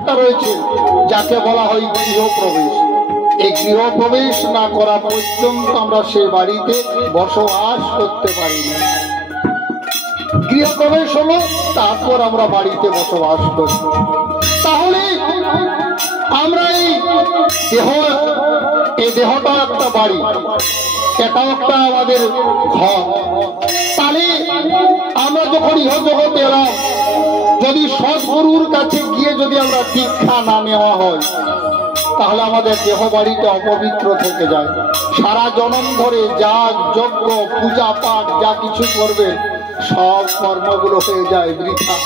একটা রয়েছে যাকে বলা হয় গৃহপ্রবেশ। এই গৃহপ্রবেশ না করা পর্যন্ত আমরা সেই বাড়িতে বসবাস করতে পারি না। গৃহপ্রবেশ হলো, তারপর আমরা বাড়িতে বসবাস করি। তাহলে আমরা এই দেহটা একটা বাড়ি, এটাও একটা আমাদের ঘর। তাহলে আমরা যখন ইহ জগতে এলাম, যদি সদ্গুরুর কাছে গিয়ে যদি আমরা দীক্ষা না নেওয়া হয়, তাহলে আমাদের দেহ বাড়িতে অপবিত্র থেকে যায়। সারা জনম ধরে যা যজ্ঞ পূজা পাঠ যা কিছু করবে, সব কর্মগুলো হয়ে যায় বৃথা।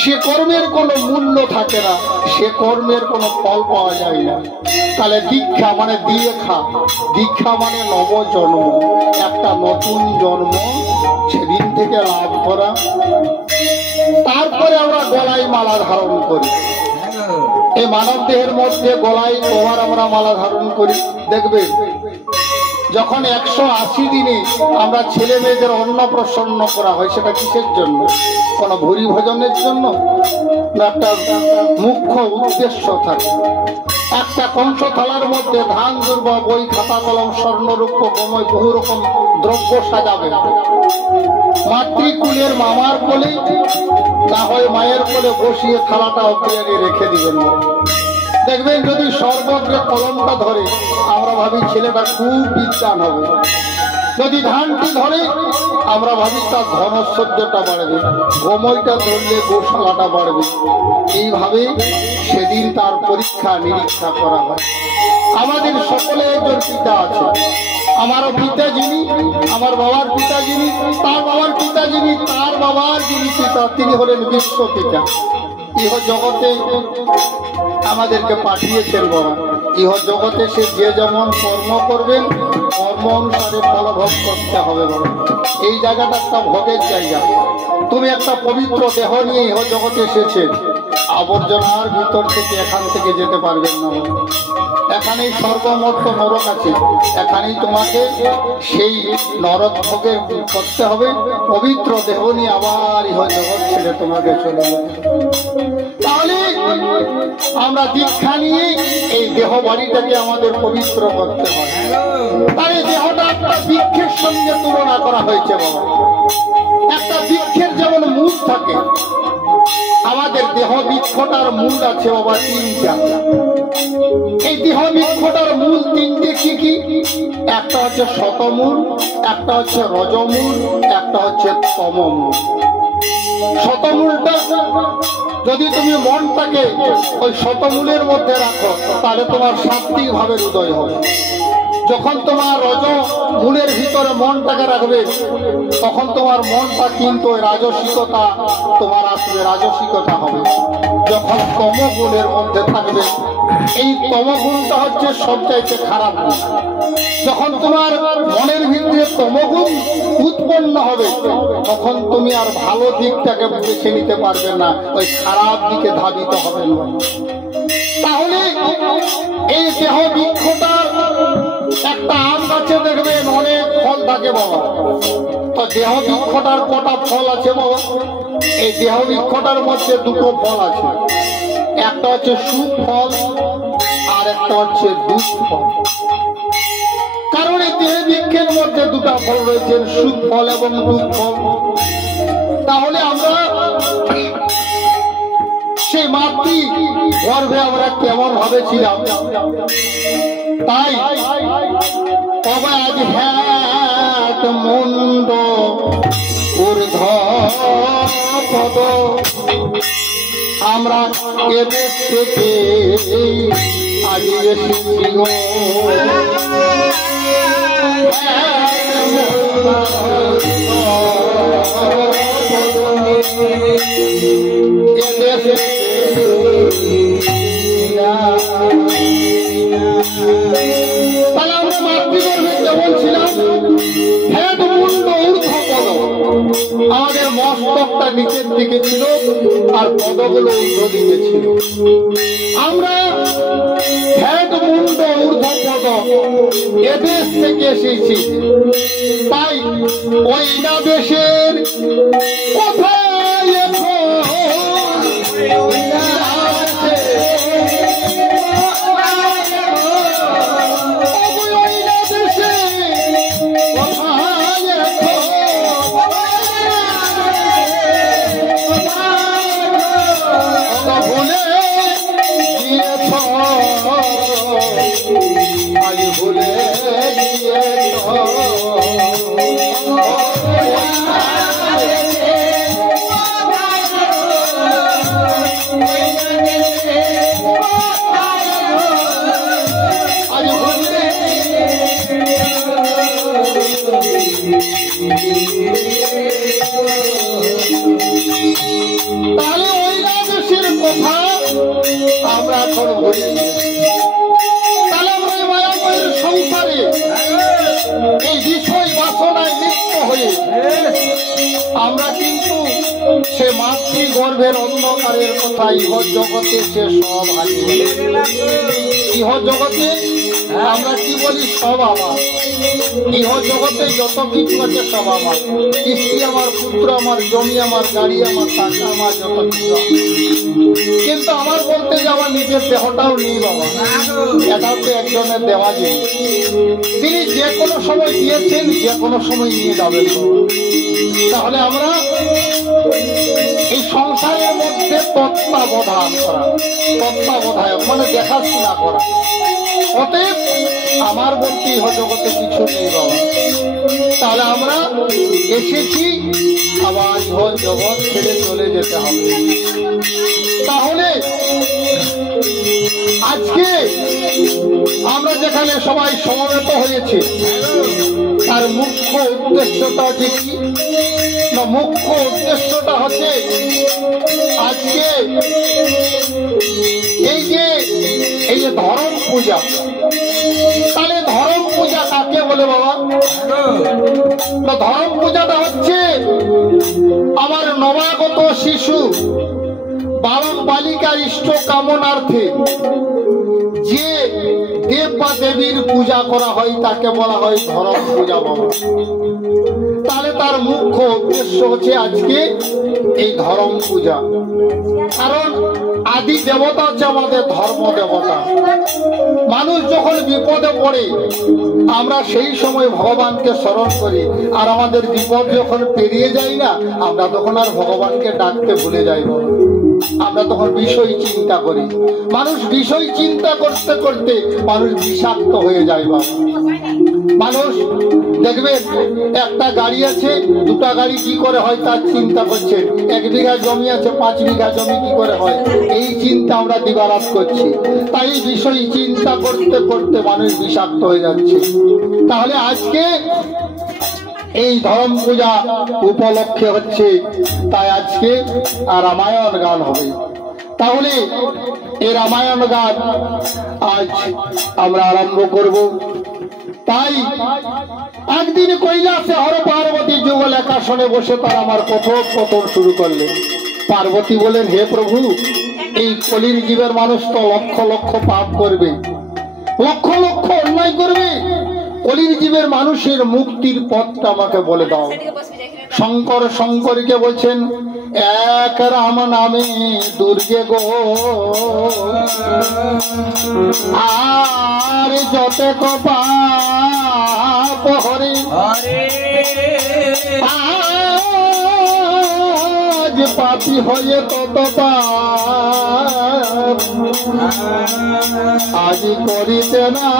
সে কর্মের কোনো মূল্য থাকে না, সে কর্মের কোনো ফল পাওয়া যায় না। তাহলে দীক্ষা মানে দীক্ষা, দীক্ষা মানে নবজন্ম, একটা নতুন জন্ম সেদিন থেকে লাভ করা। তারপরে আমরা গলায় মালা ধারণ করি। এই মানব দেহের মধ্যে গলায় কবার আমরা মালা ধারণ করি। দেখবে যখন 180 দিনে আমরা ছেলে মেয়েদের অন্নপ্রাশন করা হয়, সেটা কিসের জন্য? কোনো ভুরি ভোজনের জন্য না? একটা মুখ্য উদ্দেশ্য থাকে। একটা কংস থালার মধ্যে ধান দুর্বা বই খাতা কলম স্বর্ণরূপ গময় বহু রকম দ্রব্য সাজাবে। মাতৃকুলের মামার কোলে না হয় মায়ের কোলে বসিয়ে থালাটা অজ্ঞানে রেখে দিবেন। দেখবেন যদি সর্বত্র কলমটা ধরে, আমরা ভাবি ছেলেটা খুব বিদ্বান হবে। যদি ধানটি ধরে, আমরা ভাবি তার ধনৈশ্বর্যটা বাড়বে। গোময়টা ধরলে গোশালাটা বাড়বে। এইভাবে সেদিন তার পরীক্ষা নিরীক্ষা করা হয়। আমাদের সকলে একজন পিতা আছে। আমারও পিতা যিনি, আমার বাবার পিতা যিনি, তার বাবার পিতা যিনি, তার বাবার যিনি পিতা, তিনি হলেন বিশ্ব পিতা। ইহ জগতে আমাদেরকে পাঠিয়েছেন বাবা। ইহ জগতে সে যে যেমন কর্ম করবেন, কর্ম অনুসারে ফলভোগ করতে হবে বাবা। এই জায়গাটা একটা ভোগের জায়গা। তুমি একটা পবিত্র দেহ নিয়ে ইহ জগতে এসেছে, আবর্জনার ভিতর থেকে এখান থেকে যেতে পারবেন না। এখানেই স্বর্গমর্ত নরক আছে, এখানেই তোমাকে সেই নরক ভোগের করতে হবে। পবিত্র দেহ নিয়ে আবার ইহ জগৎ ছেড়ে তোমাকে চলে যাবে। তাহলে আমরা দীক্ষা নিয়ে এই দেহ বাড়িটাকে আমাদের পবিত্র করতে হয়। তাই দেহটা একটা বৃক্ষের সঙ্গে তুলনা করা হয়েছে বাবা। একটা বৃক্ষের যেমন মূল থাকে, আমাদের দেহ বৃক্ষটার মূল আছে বাবা 3টা। এই দেহ বৃক্ষটার মূল 3টে কি কি? একটা হচ্ছে শতমূল, একটা হচ্ছে রজমূল, একটা হচ্ছে তমমূল। শতমূলটা যদি তুমি মনটাকে ওই শতমূলের মধ্যে রাখো, তাহলে তোমার সাত্বিক ভাবের উদয় হবে। যখন তোমার রজ মূলের ভিতরে মনটাকে রাখবে, তখন তোমার মনটা কিন্তু রাজসিকতা তোমার আসবে, রাজসিকতা হবে। যখন তমগুণের মধ্যে থাকবে, এই তমগুণটা হচ্ছে সবচাইতে খারাপ গুণ। যখন তোমার মনের ভিতরে তমগুণ উৎপন্ন হবে, তখন তুমি আর ভালো দিকটাকে বেছে নিতে পারবে না, ওই খারাপ দিকে ধাবিত হবে না। তাহলে এই দেহ বৃক্ষটার একটা আম গাছে দেখবেন অনেক ফল থাকে বাবা। তো দেহ বৃক্ষটার কটা ফল আছে বাবা? এই দেহ বৃক্ষটার মধ্যে 2টো ফল আছে। একটা হচ্ছে সুখ ফল আর একটা হচ্ছে দুঃখ ফল। কারণ এই দেহ বৃক্ষের মধ্যে 2টা ফল রয়েছে, সুখ ফল এবং দুঃখ ফল। তাহলে আমরা সেই মাতৃ গর্ভে আমরা কেমন ভাবে ছিলাম, তাই অবাধ হ্যাট মুন্ড ঊর্ধ্ব পদ আমরা এদেশ থেকে আজ এসেছি গো। তাহলে আমরা মাতৃগর্ভে যেমন ছিলাম, হেড মুন্ড ঊর্ধ্ব পদ, আমাদের মস্তকটা নিচের দিকে ছিল আর পদগুলো ঊর্ধ্ব দিকে ছিল। আমরা হেড মুন্ড ঊর্ধ্ব পদ এদেশ থেকে এসেছি। তাই ওই না দেশের কোথায় এখন আমরা এখন ভুলে গেছি। তাহলে আমরা এই মায়াময়ের সংসারে এই বিষয় বাসনায় লিপ্ত হয়ে আমরা কিন্তু সে মাতৃগর্ভের অন্ধকারের কথা ইহ জগতে সে সব হারিয়ে। ইহ জগতে আমরা কি বলি? সব আমার। ইহ জগতে যত কিছু আছে সব আমার। স্ত্রী আমার, পুত্র আমার, জমি আমার, গাড়ি আমার, টাকা আমার, যত কিছু। কিন্তু আমার বলতে যে আমার নিজের দেহটাও নেই বাবা। এটাও তো একজনের দেওয়া জিনিস। তিনি যে কোনো সময় দিয়েছেন, যে কোনো সময় নিয়ে যাবেন। তাহলে আমরা এই সংসারের মধ্যে তত্ত্বাবধান করা, তত্ত্বাবধায়ক মানে দেখাশোনা করা। অতএব আমার বলতে ইহ জগতে কিছু নেই বাবা। তাহলে আমরা এসেছি, আবার ইহ জগৎ ছেড়ে চলে যেতে হবে। তাহলে আজকে আমরা যেখানে সবাই সমবেত হয়েছে তার মুখ্য উদ্দেশ্যটা হচ্ছে কি না? মুখ্য উদ্দেশ্যটা হচ্ছে আজকে এই যে ধর্ম পূজা। তাহলে ধর্ম পূজা কাকে বলে বাবা? ধর্ম পূজাটা হচ্ছে আমার নবাগত শিশু বালক বালিকার ইষ্ট কামনার্থে যে দেব বা দেবীর পূজা করা হয় তাকে বলা হয় ধর্ম পূজা বাবা। তাহলে তার মুখ্য উদ্দেশ্য হচ্ছে আজকে এই ধর্ম পূজা। কারণ আদি দেবতা হচ্ছে আমাদের ধর্ম দেবতা। মানুষ যখন বিপদে পড়ে আমরা সেই সময় ভগবানকে স্মরণ করি, আর আমাদের বিপদ যখন পেরিয়ে যায় না আমরা তখন আর ভগবানকে ডাকতে ভুলে যাই। আমরা তখন বিষয় চিন্তা করি। মানুষ বিষয় চিন্তা করতে করতে মানুষ বিষাক্ত হয়ে যায় বাবা। মানুষ দেখবে একটা গাড়ি আছে, দুটা গাড়ি কি করে হয় তার চিন্তা করছে। 1 বিঘা জমি আছে, 5 বিঘা জমি কি করে হয় এই চিন্তা আমরা দিবারাত করছি। তাই বিষয় চিন্তা করতে করতে মানুষ বিষাক্ত হয়ে যাচ্ছে। তাহলে আজকে এই ধর্ম পূজা উপলক্ষে হচ্ছে, তাই আজকে রামায়ণ গান হবে। তাহলে এই রামায়ণ গান আজ আমরা আরম্ভ করব। তাই একদিন কৈলাসে হর পার্বতী যুগল একাশনে বসে তার আমার কথোপকথন শুরু করলেন। পার্বতী বলেন, হে প্রভু, এই কলির জীবের মানুষ তো লক্ষ লক্ষ পাপ করবে, লক্ষ লক্ষ অন্যায় করবে। কলির জীবের মানুষের মুক্তির পথটা আমাকে বলে দাও। শঙ্কর শঙ্করীকে বলছেন, এক রাম নামে দুর্গে গো, আর যত পাপ হরে আজ পাপী হয়ে তত পাপ আজ করিতে না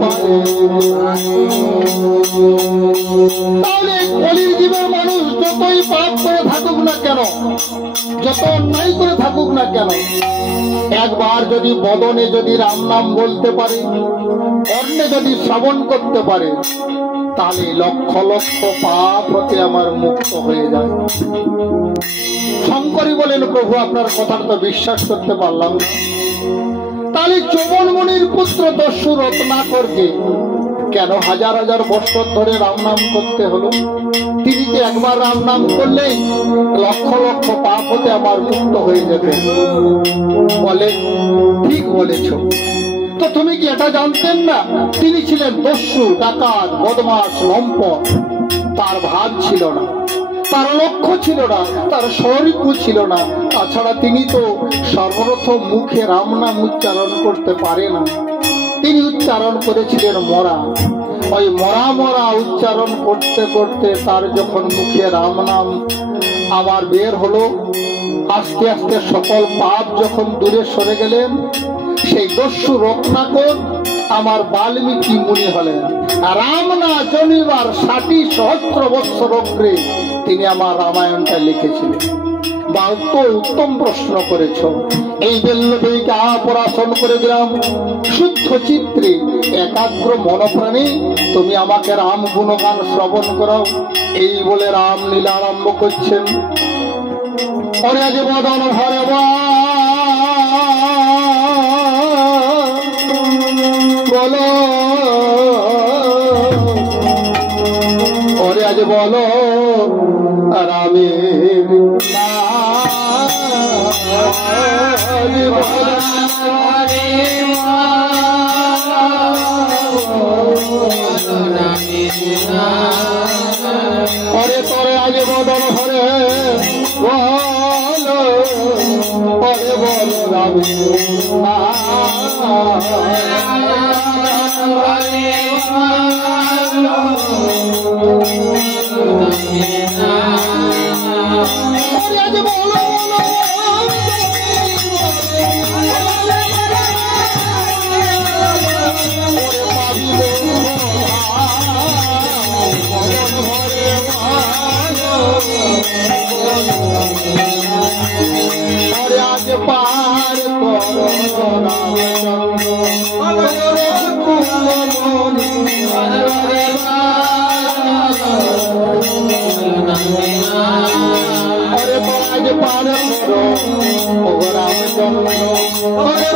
পারে। তাহলে কলির জীবের মানুষ যতই পাপ করে থাকুক না কেন, যত অন্যায় করে থাকুক না কেন, একবার যদি বদনে যদি রাম নাম বলতে পারে, কর্ণে যদি শ্রবণ করতে পারে, তাহলে লক্ষ লক্ষ পাপ হতে আমার মুক্ত হয়ে যায়। শঙ্করী বলেন, প্রভু আপনার কথাটা তো বিশ্বাস করতে পারলাম না। তাহলে চৌবন মুনির পুত্র দস্যু রত্নাকরকে কেন হাজার হাজার বছর ধরে রাম নাম করতে হলো? তিনি তো একবার রাম নাম করলেই লক্ষ লক্ষ পাপ হতে আমার মুক্ত হয়ে যেতে। বলে, ঠিক বলেছ। তো তুমি কি এটা জানতেন না? তিনি ছিলেন দস্যু, ডাকাত, বদমাশ, লম্পট। তার ভাব ছিল না, তার লক্ষ্য ছিল না, তার স্বরূপ ছিল না। তাছাড়া তিনি তো সর্বপ্রথম মুখে রাম নাম উচ্চারণ করতে পারে না। তিনি উচ্চারণ করেছিলেন মরা। ওই মরা মরা উচ্চারণ করতে করতে তার যখন মুখে রাম নাম আবার বের হলো, আস্তে আস্তে সকল পাপ যখন দূরে সরে গেলেন, সেই দস্যু রত্নাকর আমার বাল্মীকি মুনি হলেন। রাম না জনিবার 60 সহস্র বৎসর অগ্রে তিনি আমার রামায়ণটা লিখেছিলেন। বা উত্তম প্রশ্ন করেছ। এই বেল্লবেইকে আপরাশন করে দিলাম শুদ্ধ চিত্রে একাগ্র মনপ্রাণে তুমি আমাকে রাম গুণগান শ্রবণ করাও। এই বলে রাম লীলা আরম্ভ করছেন। অরে যে বদন ভরে পরে তরে আজ বদন হরে বল পরে বল রামে আজ বলো আজ পার আরে আজ পার রামচন্দ্র আরে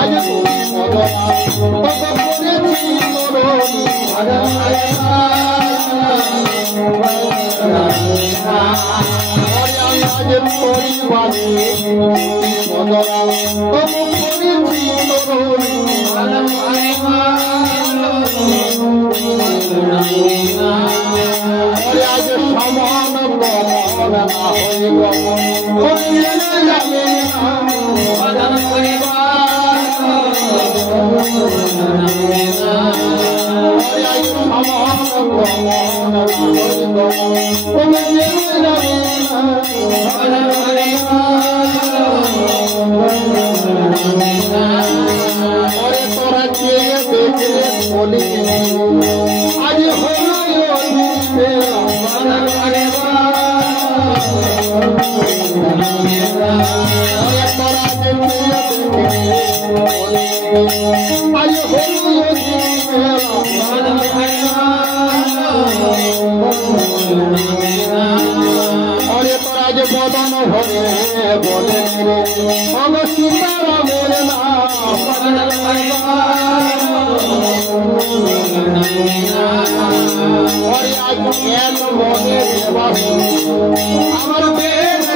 আজ আজ আজ সমান তোরা চেয়ে দেখে বলি আজ অরে তোরা যে বদন ভরে বলে সীতারামের অরে আজ এত মনে আমার বেদ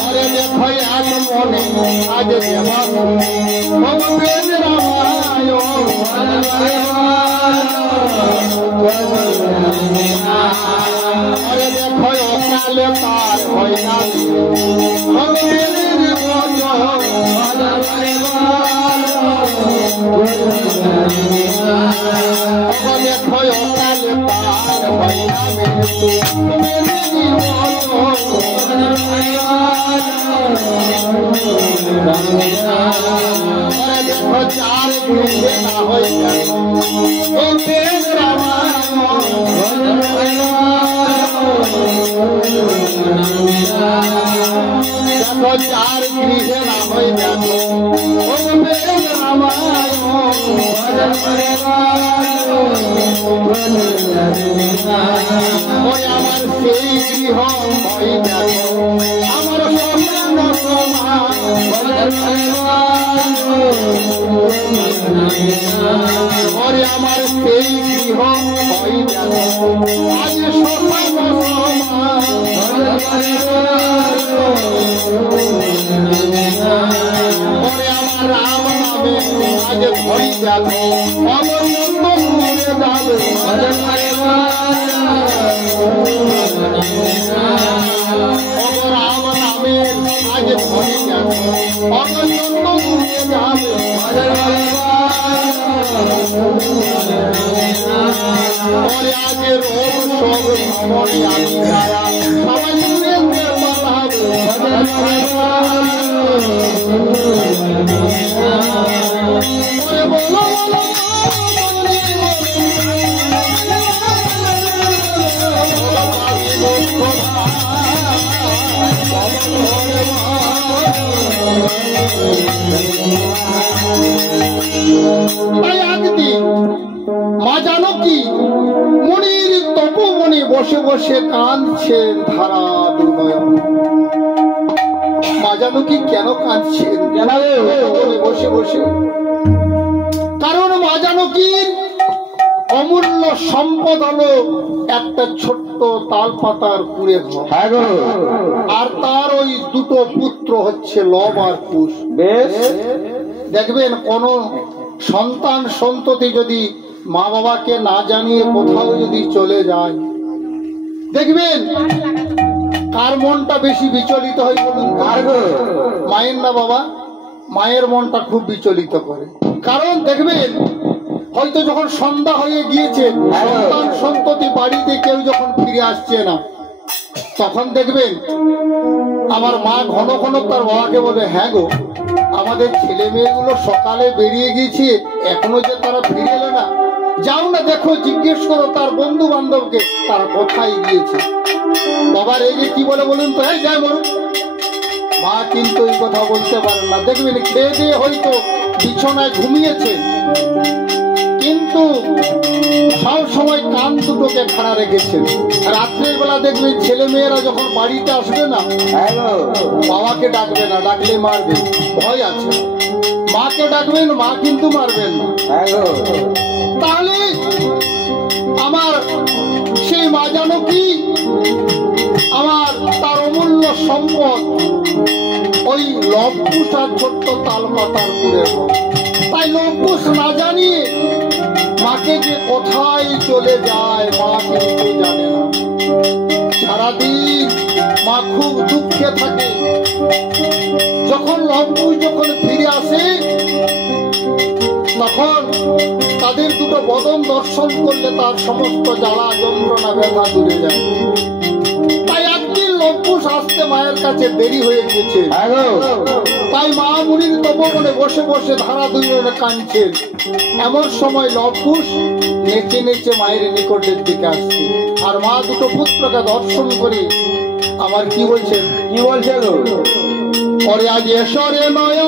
অরে দেখো আজ মনে আজ বেদ अरे देखो काले पार होई ना देखो काले पार होई ना देखो चार ना हो चार गृह ना हो আমার সেই গৃহ আমার ওরে আমার সেই গৃহ আজ ওরে আমার রাম নামে আজ ভরি যাবে অনন্ত যাবে রাম নামে আজ ভরি যাবে অনন্ত যাবে ওরে আজ রোগ শোক মনে আমি সবাই মা জানো কি মনির তপমণি বসে বসে কাঁদছে ধারা দুনয়ন। মা জানকী কেন কাঁদছেন বসে বসে? কারণ মা জানকীর অমূল্য সম্পদ হলো একটা ছোট্ট তাল পাতার কুঁড়ে ঘর, আর তার ওই দুটো পুত্র হচ্ছে লব আর কুশ। দেখবেন কোন সন্তান সন্ততি যদি মা বাবাকে না জানিয়ে কোথাও যদি চলে যায়, দেখবেন কার মনটা বেশি বিচলিত হয় বলুন? মায়ের না বাবা? মায়ের মনটা খুব বিচলিত করে। কারণ দেখবেন হয়তো যখন সন্ধ্যা হয়ে গিয়েছে, সন্তান সন্ততি বাড়িতে কেউ যখন ফিরে আসছে না, তখন দেখবেন আমার মা ঘন ঘন তার বাবাকে বলে, হ্যাঁ গো, আমাদের ছেলে মেয়েগুলো সকালে বেরিয়ে গিয়েছে, এখনো যে তারা ফিরে এলো না, যাও না দেখো, জিজ্ঞেস করো তার বন্ধু বান্ধবকে তারা কোথায় গিয়েছে। বাবা রেগে কি বলে বলুন তো? হ্যাঁ যাই বলুন। মা কিন্তু এই কথা বলতে পারেন না। দেখবেন খেয়ে দিয়ে হয়তো বিছানায় ঘুমিয়েছে, কিন্তু সব সময় কান দুটোকে খাড়া রেখেছেন। রাত্রের বেলা দেখবেন ছেলে মেয়েরা যখন বাড়িতে আসবে না, বাবাকে ডাকবে না, ডাকলে মারবে, ভয় আছে। মাকে ডাকবেন, মা কিন্তু মারবেন না। তাহলে আমার সেই মা জানকী আমার তার অমূল্য সম্পদ ওই লবকুশ আর ছোট্ট তাল পাতার কুঁড়ে ঘর। তাই লবকুশ না জানিয়ে মাকে যে কোথায় চলে যায় মা কিন্তু জানে না। সারাদিন মা খুব দুঃখে থাকে। যখন লবকুশ যখন ফিরে আসে, তখন তাদের দুটো বদন দর্শন করলে তার সমস্ত জ্বালা যন্ত্রণা ব্যথা দূরে যায়। তাই একদিন লবকুশ আসতে মায়ের কাছে দেরি হয়ে গেছে। তাই মা মুনির তপবনে বসে বসে ধারা দুজনে কাঁদছেন। এমন সময় লবকুশ নেচে নেচে মায়ের নিকটের দিকে আসছে, আর মা দুটো পুত্রকে দর্শন করে আমার কি বলছেন? কি বলছে গো? ওরে আজ এসরে নয়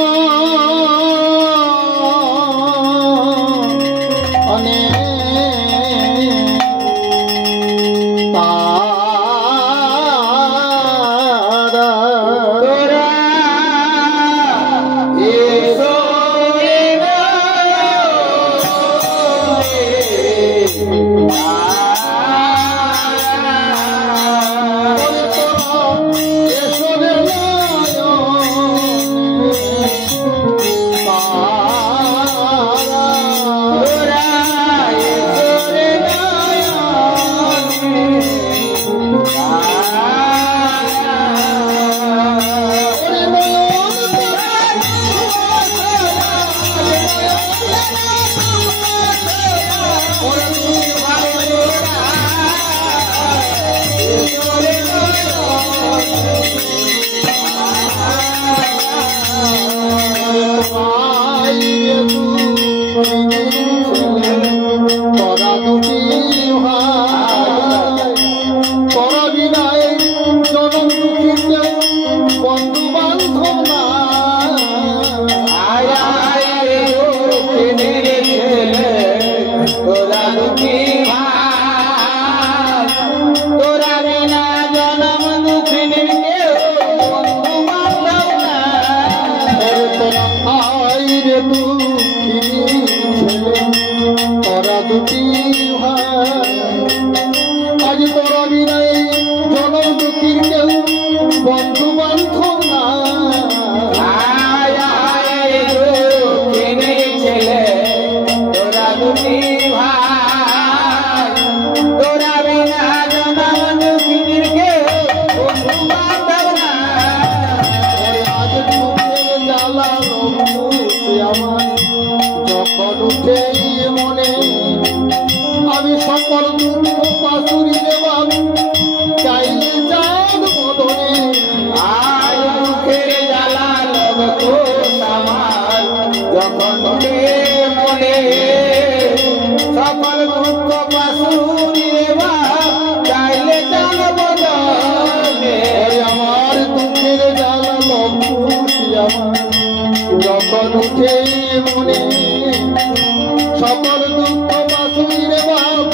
সকল দুঃখ বাসুরে বাপ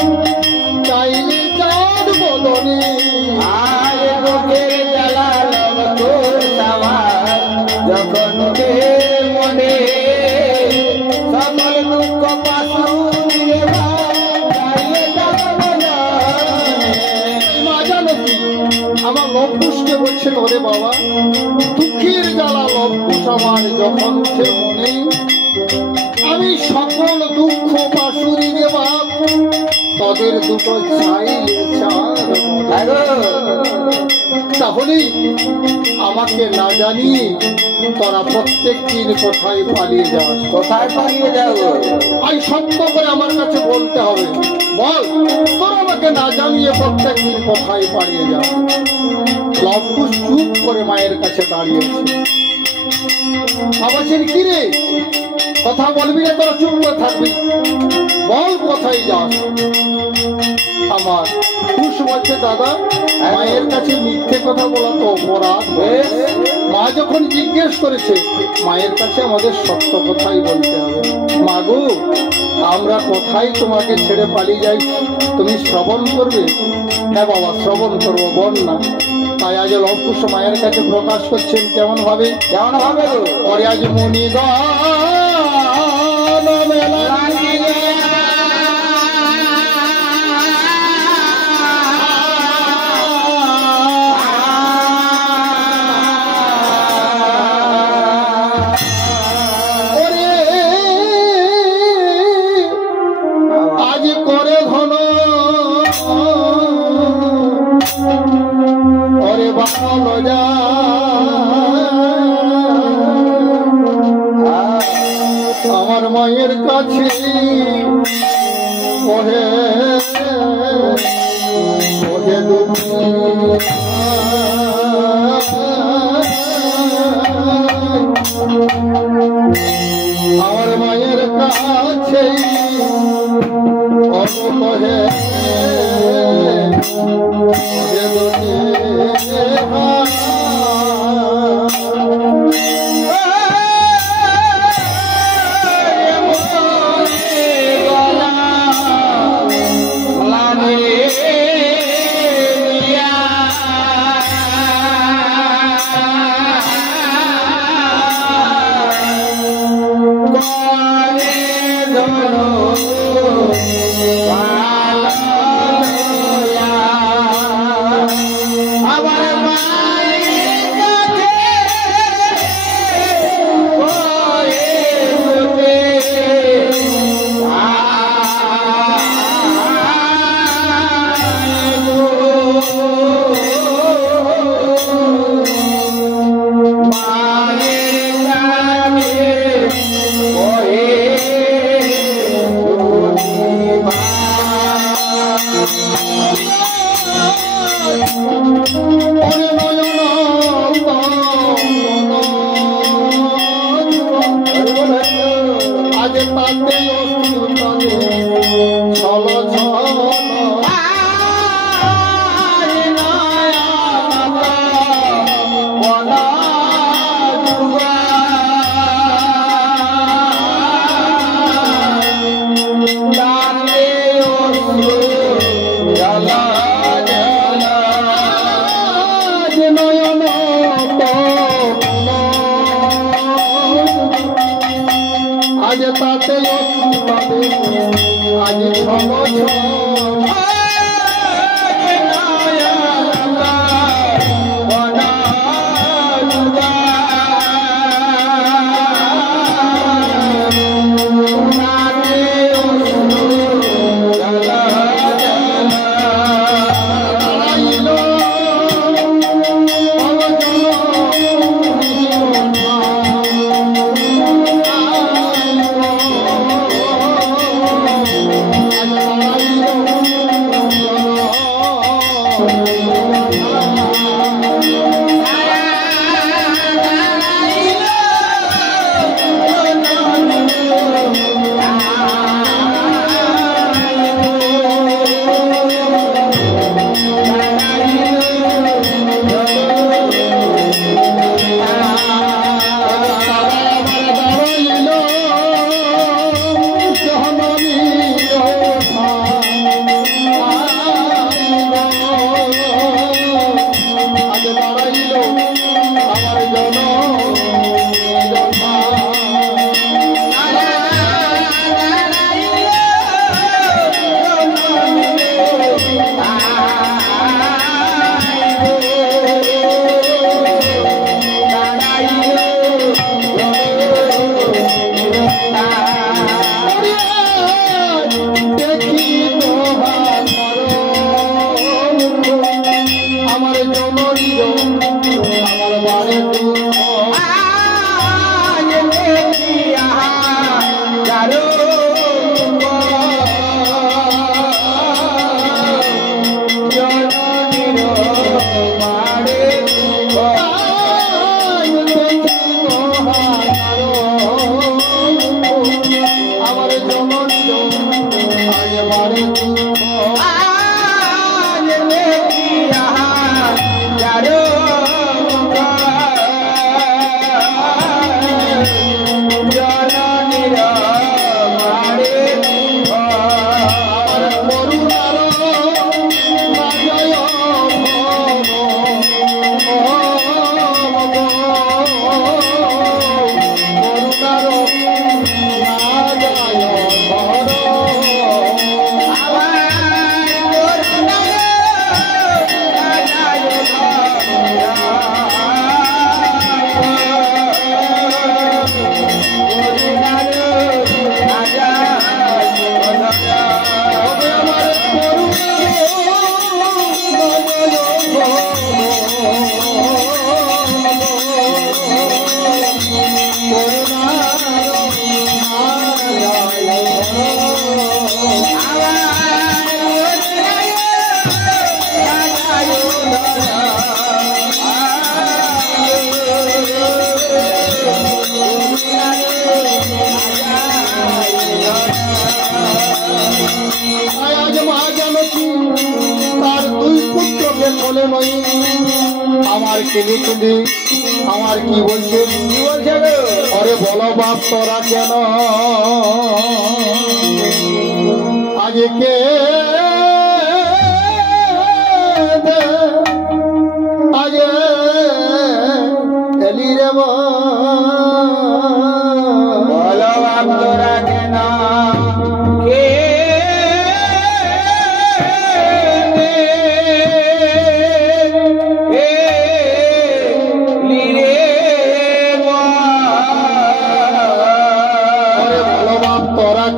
চাইলে চাঁদ বদনে আয় বুকের জ্বালা লব তো সামার কণ্ঠে মনে সকল দুঃখ পাশু মা জানো কি আমার লবকুশকে বলছেন, ওরে বাবা দুঃখের জ্বালা লবকুশ আমার যখন উঠে মনে, আমি সকল দুঃখ পাশুরি রে বাপ তাদের দুটো চাইলে চার। তাহলে আমাকে না জানিয়ে তোরা প্রত্যেক দিন কোথায় পালিয়ে যাস? কোথায় পালিয়ে যাও? আই সত্য করে আমার কাছে বলতে হবে, বল তোরা আমাকে না জানিয়ে প্রত্যেক দিন কোথায় পালিয়ে যাস? লবকুশ চুপ করে মায়ের কাছে দাঁড়িয়েছে। বলছেন কি রে, কথা বলবি না, তোরা চুপ করে থাকবি, বল কোথায় যাস? আমার কুশ বলছে, দাদা মায়ের কাছে মিথ্যে কথা বলা তো অপরাধ। মা যখন জিজ্ঞেস করেছে, মায়ের কাছে আমাদের সত্য কথাই বলতে হবে। মা গো, আমরা কোথায় তোমাকে ছেড়ে পালিয়ে যাই, তুমি শ্রবণ করবে? হ্যাঁ বাবা, শ্রবণ করবো, বল না। তাই আজ লবকুশ মায়ের কাছে প্রকাশ করছেন কেমন ভাবে? কেমন হবে? পরে আজ মণিগণ মেলা আমার মায়ের কাছে ওহে ওহে আমার মায়ের কাছে ওহে আজ তাতে আজ ছম তাই আজ মা জানকী তার দুই পুত্রকে কোলে নই আমার কেঁদে কেঁদে আমার কি বলছে আরে বলো বাপ তোরা কেন আজকে আজ এলি রে বলো বাপ তোরা কেন কে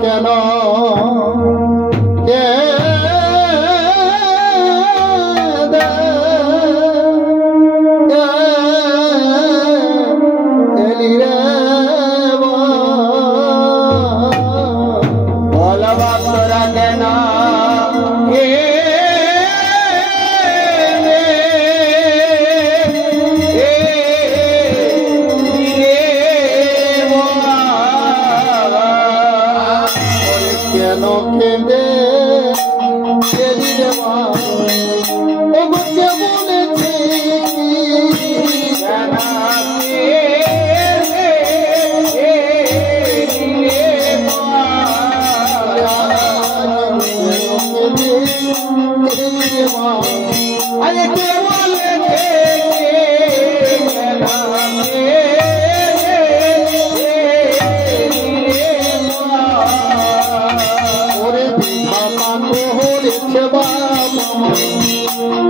কেন এলি রে বলো বাপ তোরা কেন কেন কেঁদে এলি রে মা ও কে বলেছে আরে কে বলেছে ওরে বিধাতা করেছে বাবা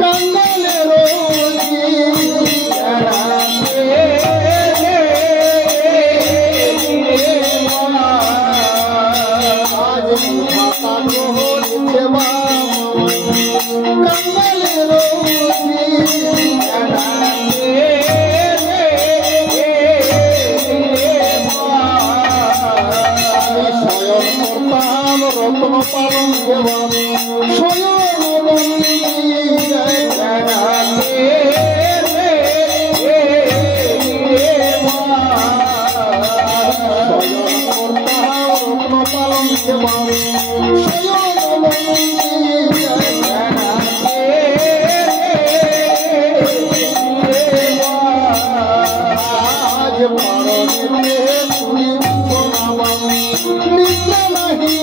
কাঙ্গালে রোজি আজ বিধাতা করেছে বাবা কাঙ্গালে রোজি আমি স্বয়ং করতাম রত্ন পালন সেবা আজ পারণে তুমি শোনাবা নিদ্রা নাহি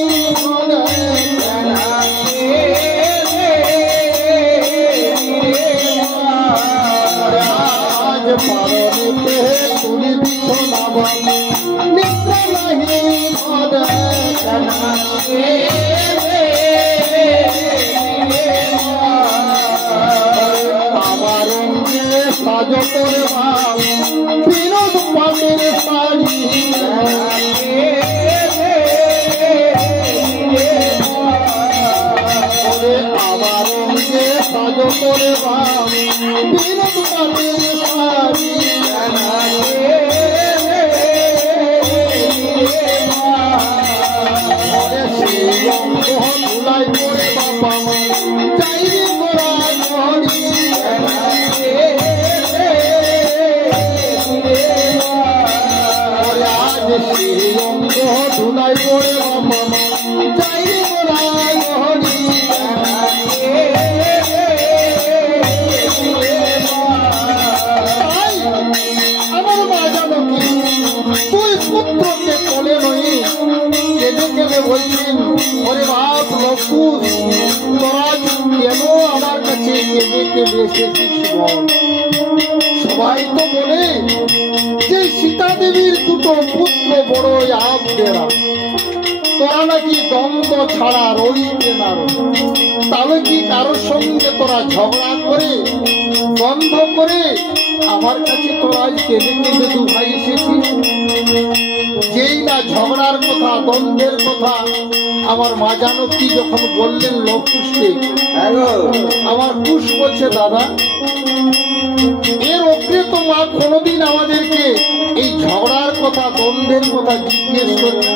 আজ পারণে তুমি শোনাবা নিদ্রা নাহি আমার সাজ করে ভাব বিনোদ পাটের শাড়ি আমার সাজ করে ভাব বিনোদ পাটের শাড়ি ধুলাই করে বাবা চাই গোড়া ঘড়ি আজ সেই অঙ্গ ধুলাই করে বাবা চাই গোড়া ঘড়ি আমার মা জানো কি তুই পুত্রকে কোলে নই কেঁদে কেঁদে বলছেন ওরে বাপ লকুশ তোরা কেন আমার কাছে কেঁদে কেঁদে এসেছিস বল সবাই তো বলে যে সীতা দেবীর দুটো পুত্র বড় আবদেরা তোরা নাকি দ্বন্দ্ব ছাড়া রইতে না তাহলে কি কারোর সঙ্গে তোরা ঝগড়া করে বন্ধ করে আমার কাছে তোরা কেঁদে কেঁদে দু ভাই এসেছিস যেই না ঝগড়ার কথা দ্বন্দ্বের কথা আমার মা জানকী যখন বললেন লকুশকে আমার কুশ বলছে দাদা এর অগ্রে তো মা কোনোদিন আমাদেরকে এই ঝগড়ার কথা দ্বন্দ্বের কথা জিজ্ঞেস করে না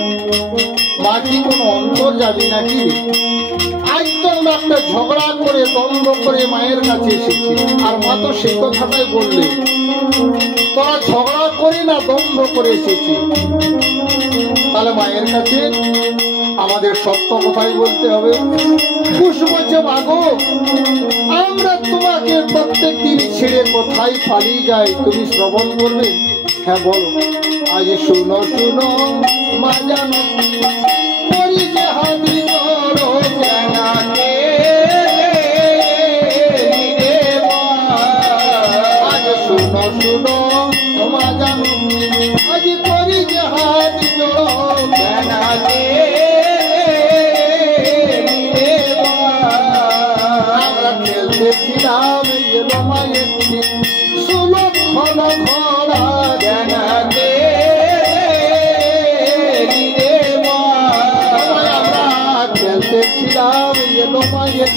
মা কি কোনো অন্তর যাবি নাকি আজ তো আমরা একটা ঝগড়া করে দ্বন্দ্ব করে মায়ের কাছে এসেছি আর মা তো সেই কথাটাই বললে তোরা ঝগড়া করে না দ্বন্দ্ব করে এসেছি তাহলে মায়ের কাছে আমাদের সত্য কথাই বলতে হবে। কুশ বলছে মাগো, আমরা তোমাকে প্রত্যেক দিন ছেড়ে কোথায় পালিয়ে যাই, তুমি শ্রবণ করবে? হ্যাঁ বলো। আজ শুনো শুনো মা জানো করি যে হাতি করো জানাতে আজ শুনো শুনো মা জানো আজ করি যে হাতি করো জানাতে আমরা খেলতেছিলাম এলো মায়ের সুলক্ষণ ঘোড়া জানাতে আমরা খেলতেছিলাম এলো মায়ের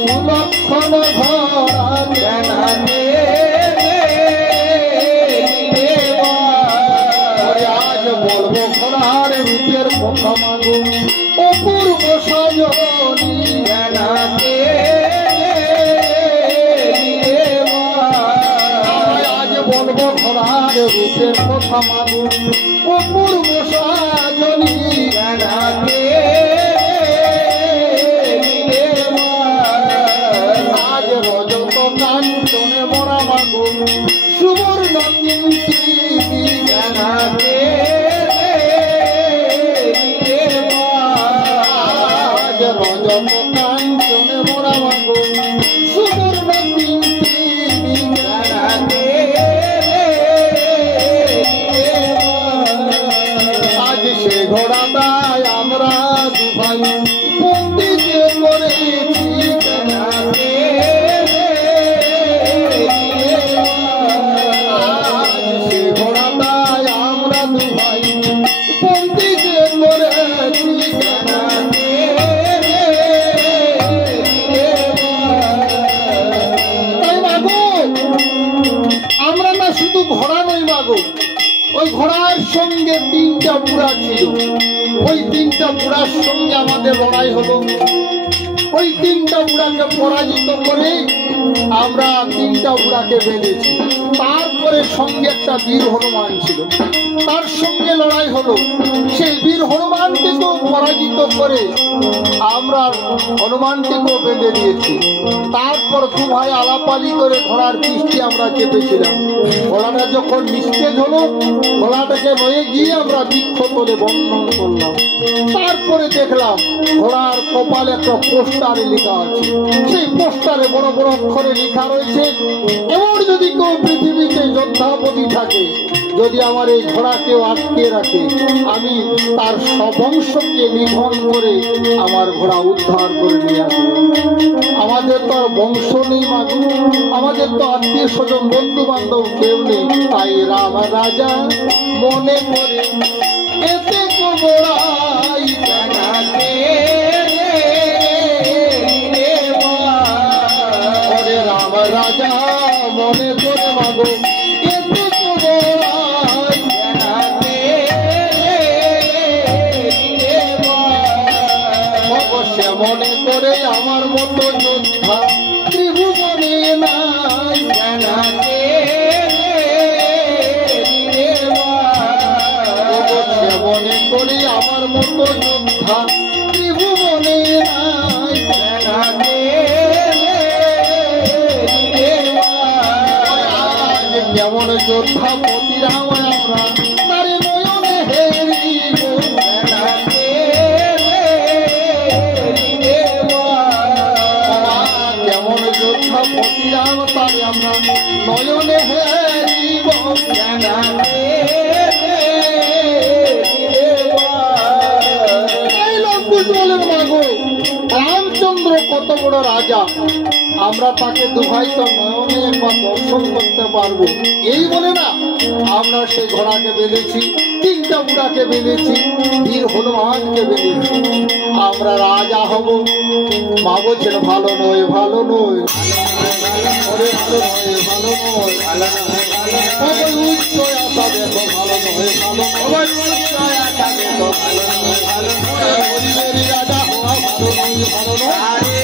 সুলক্ষণ ঘোড়া জানাতে আজ বলবো ঘোড়ার রূপের কথা মাগো অপূর্ব সজনী জানাতে আজ বলবো ঘোড়ার রূপের কথা মাগো অপূর্ব সজনী জানাতে আজ রজত কাঞ্চনে মরা মাগো সুবর্ণ কিন্তি জানাতে আজ রজত কাঞ্চনে মরা মাগো সুবর্ণ কিন্তি জানাতে আজ সে ঘোড়াটায় আমরা দুভাই বন্দিকে করেছি জানাতে আজ সে ঘোড়াটায় আমরা দুভাই বন্দিকে করেছি তাই মাগো আমরা না শুধু ঘোড়া নই মাগো, ওই ঘোড়ার সঙ্গে তিনটা বুড়া ছিল। ওই তিনটা বুড়ার সঙ্গে আমাদের লড়াই হলো। ওই তিনটা বুড়াকে পরাজিত করে আমরা তিনটা বুড়াকে বেঁধেছি। তারপরে সঙ্গে একটা বীর হনুমান ছিল, তার সঙ্গে লড়াই হলো। সেই বীর হনুমানকেও পরাজিত করে আমরা হনুমানকেও বেঁধে দিয়েছি। তারপর দু ভাই আলাপালি করে ঘোড়ার পৃষ্ঠে আমরা চেপেছিলাম। ঘোড়াটা যখন নিস্তেজ হলো, ঘোড়াটাকে নয়ে গিয়ে আমরা বৃক্ষ তোলে বন্ধন করলাম। তারপরে দেখলাম ঘোড়ার কপালে একটা পোস্টারে লেখা আছে। সেই পোস্টারে বড় বড় অক্ষরে লেখা রয়েছে, এমন যদি কেউ পৃথিবীতে যোদ্ধাপতি থাকে, যদি আমার এই ঘোড়াকেও আটকে রাখে, আমি তার সবংশকে নিধন করে আমার ঘোড়া উদ্ধার করে নিয়ে আসবো। আমাদের তো আর বংশ নেই মাগো, আমাদের তো আত্মীয় স্বজন বন্ধু বান্ধব কেউ নেই। তাই রাম রাজা মনে করে এতে গোড়াই জানাতে করে রাম রাজা মনে করে মাগো এতে গোড়াই অবশ্য মনে করে আমার মতো যোদ্ধা ত্রিভুবনে নাই। অবশ্য মনে করে আমার মতো যোদ্ধা ত্রিভুবনে নাই। আজ কেমন যোদ্ধা পতিরাম আমরা তারে নয়নে হেরিব। কেমন যোদ্ধা পতিরাম তারে আমরা নয়নে হেরিব। এই লঙ্কুশ বলেন মাগো, রামচন্দ্র কত বড় রাজা, আমরা তাকে দুভাই তো নয়নে একবার দর্শন করতে পারবো, এই বলে না আমরা সেই ঘোড়াকে বেঁধেছি, তিনটা বুড়াকে বেঁধেছি, বীর হনুমানকে বেঁধেছি। আমরা রাজা হব। মা বলছেন ভালো নয়, ভালো নয়, ওরে ভালো নয়, ভালো নয়, সবাই উচ্চ আশা দেখো, ভালো নয়, ভালো নয়, সবাই উচ্চ আশা দেখো, ভালো নয়, ভালো নয়, গরিবেরই রাজা হওয়া ভালো নয়, ভালো নয়। আরে